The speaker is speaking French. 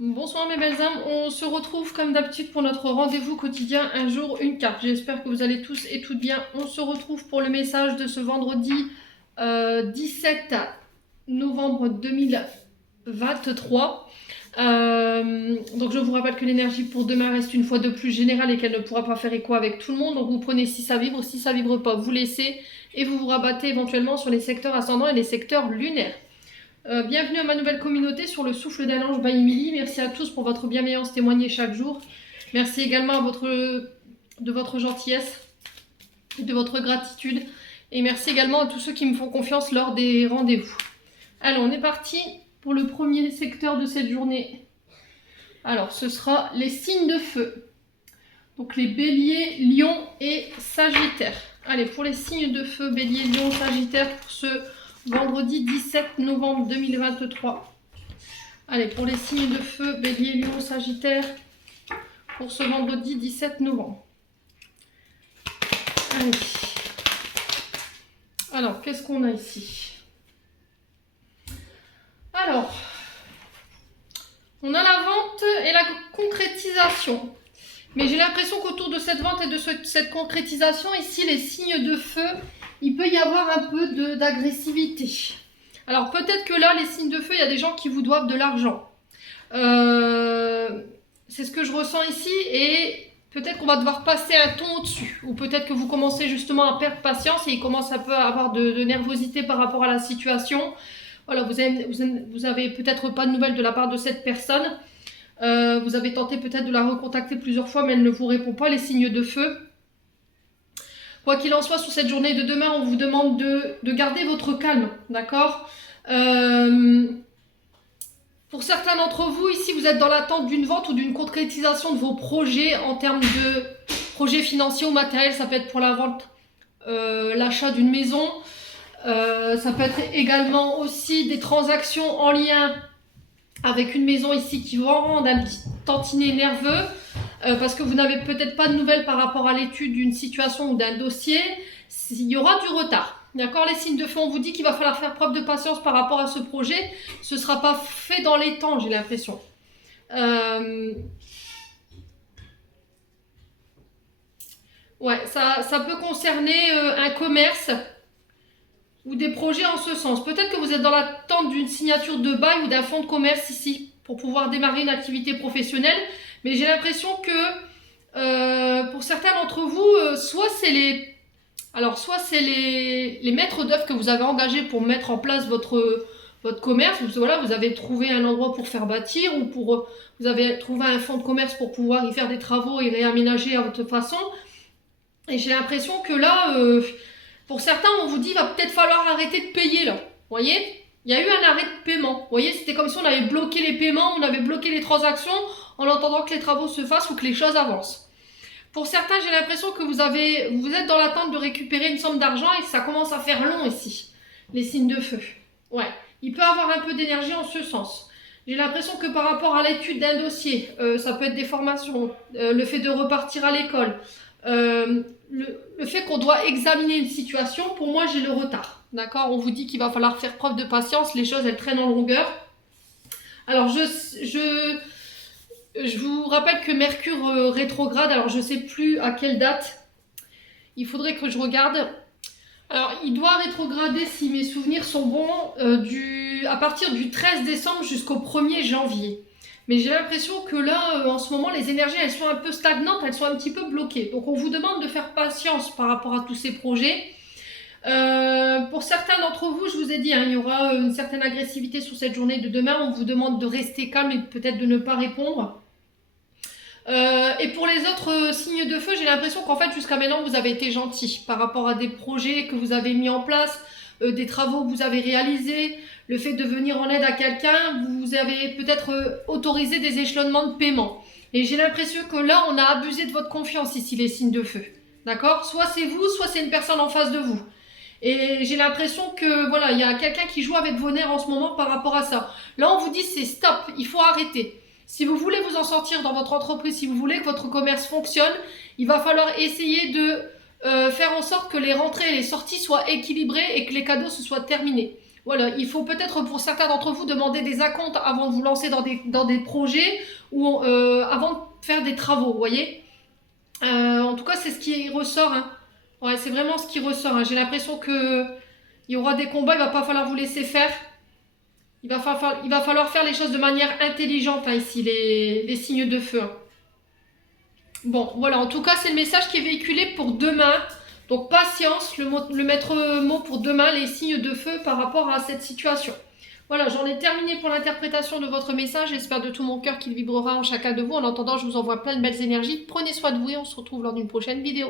Bonsoir mes belles âmes, on se retrouve comme d'habitude pour notre rendez-vous quotidien, un jour, une carte. J'espère que vous allez tous et toutes bien. On se retrouve pour le message de ce vendredi 17 novembre 2023. Donc je vous rappelle que l'énergie pour demain reste une fois de plus générale et qu'elle ne pourra pas faire écho avec tout le monde. Donc vous prenez si ça vibre pas, vous laissez et vous vous rabattez éventuellement sur les secteurs ascendants et les secteurs lunaires. Bienvenue à ma nouvelle communauté sur le souffle d'un ange by Emily. Merci à tous pour votre bienveillance témoignée chaque jour. Merci également de votre gentillesse, de votre gratitude. Et merci également à tous ceux qui me font confiance lors des rendez-vous. Alors, on est parti pour le premier secteur de cette journée. Alors, ce sera les signes de feu. Donc, les béliers, lions et sagittaires. Allez, pour les signes de feu, bélier, lion, sagittaire, pour ce vendredi 17 novembre 2023. Allez, pour les signes de feu, bélier, lion, sagittaire, pour ce vendredi 17 novembre. Allez. Alors, qu'est-ce qu'on a ici? Alors, on a la vente et la concrétisation. Mais j'ai l'impression qu'autour de cette vente et de cette concrétisation, ici, les signes de feu, il peut y avoir un peu d'agressivité. Alors peut-être que là, les signes de feu, il y a des gens qui vous doivent de l'argent. C'est ce que je ressens ici et peut-être qu'on va devoir passer un ton au-dessus. Ou peut-être que vous commencez justement à perdre patience et il commence un peu à avoir de nervosité par rapport à la situation. Voilà, vous avez peut-être pas de nouvelles de la part de cette personne. Vous avez tenté peut-être de la recontacter plusieurs fois, mais elle ne vous répond pas, les signes de feu. Quoi qu'il en soit, sur cette journée de demain, on vous demande de garder votre calme, d'accord? Pour certains d'entre vous, ici, vous êtes dans l'attente d'une vente ou d'une concrétisation de vos projets en termes de projets financiers ou matériels. Ça peut être pour la vente, l'achat d'une maison. Ça peut être également aussi des transactions en lien avec une maison ici qui vous rend un petit tantinet nerveux. Parce que vous n'avez peut-être pas de nouvelles par rapport à l'étude d'une situation ou d'un dossier, il y aura du retard. D'accord? Les signes de feu, on vous dit qu'il va falloir faire preuve de patience par rapport à ce projet. Ce ne sera pas fait dans les temps, j'ai l'impression. Ouais, ça peut concerner un commerce ou des projets en ce sens. Peut-être que vous êtes dans l'attente d'une signature de bail ou d'un fonds de commerce ici pour pouvoir démarrer une activité professionnelle. Mais j'ai l'impression que pour certains d'entre vous, soit c'est les maîtres d'œuvre que vous avez engagés pour mettre en place votre commerce. Voilà, vous avez trouvé un endroit pour faire bâtir ou vous avez trouvé un fonds de commerce pour pouvoir y faire des travaux et réaménager à votre façon. Et j'ai l'impression que là, pour certains, on vous dit va peut-être falloir arrêter de payer là. Vous voyez? Il y a eu un arrêt de paiement. Vous voyez, c'était comme si on avait bloqué les paiements, on avait bloqué les transactions en attendant que les travaux se fassent ou que les choses avancent. Pour certains, j'ai l'impression que vous êtes dans l'attente de récupérer une somme d'argent et que ça commence à faire long ici, les signes de feu. Ouais, il peut avoir un peu d'énergie en ce sens. J'ai l'impression que par rapport à l'étude d'un dossier, ça peut être des formations, le fait de repartir à l'école, le fait qu'on doit examiner une situation, pour moi, j'ai le retard. D'accord? On vous dit qu'il va falloir faire preuve de patience, les choses, elles traînent en longueur. Alors, je vous rappelle que Mercure rétrograde, alors je ne sais plus à quelle date, il faudrait que je regarde. Alors, il doit rétrograder, si mes souvenirs sont bons, à partir du 13 décembre jusqu'au 1er janvier. Mais j'ai l'impression que là, en ce moment, les énergies, elles sont un peu stagnantes, elles sont un petit peu bloquées. Donc, on vous demande de faire patience par rapport à tous ces projets. Pour certains d'entre vous, je vous ai dit, hein, il y aura une certaine agressivité sur cette journée de demain. On vous demande de rester calme et peut-être de ne pas répondre. Et pour les autres signes de feu, j'ai l'impression qu'en fait, jusqu'à maintenant, vous avez été gentil par rapport à des projets que vous avez mis en place, des travaux que vous avez réalisés, le fait de venir en aide à quelqu'un, vous avez peut-être autorisé des échelonnements de paiement. Et j'ai l'impression que là, on a abusé de votre confiance ici, les signes de feu. D'accord? Soit c'est vous, soit c'est une personne en face de vous. Et j'ai l'impression que voilà, il y a quelqu'un qui joue avec vos nerfs en ce moment par rapport à ça. Là, on vous dit c'est stop, il faut arrêter. Si vous voulez vous en sortir dans votre entreprise, si vous voulez que votre commerce fonctionne, il va falloir essayer de faire en sorte que les rentrées et les sorties soient équilibrées et que les cadeaux se soient terminés. voilà, il faut peut-être pour certains d'entre vous demander des acomptes avant de vous lancer dans des projets ou avant de faire des travaux, vous voyez. En tout cas, c'est ce qui ressort, hein. Ouais, c'est vraiment ce qui ressort, hein. J'ai l'impression que il y aura des combats, il va pas falloir vous laisser faire. Il va falloir faire les choses de manière intelligente, hein, ici, les signes de feu, hein. Bon, voilà, en tout cas, c'est le message qui est véhiculé pour demain. Donc, patience, le maître mot pour demain, les signes de feu par rapport à cette situation. Voilà, j'en ai terminé pour l'interprétation de votre message. J'espère de tout mon cœur qu'il vibrera en chacun de vous. En attendant, je vous envoie plein de belles énergies. Prenez soin de vous et on se retrouve lors d'une prochaine vidéo.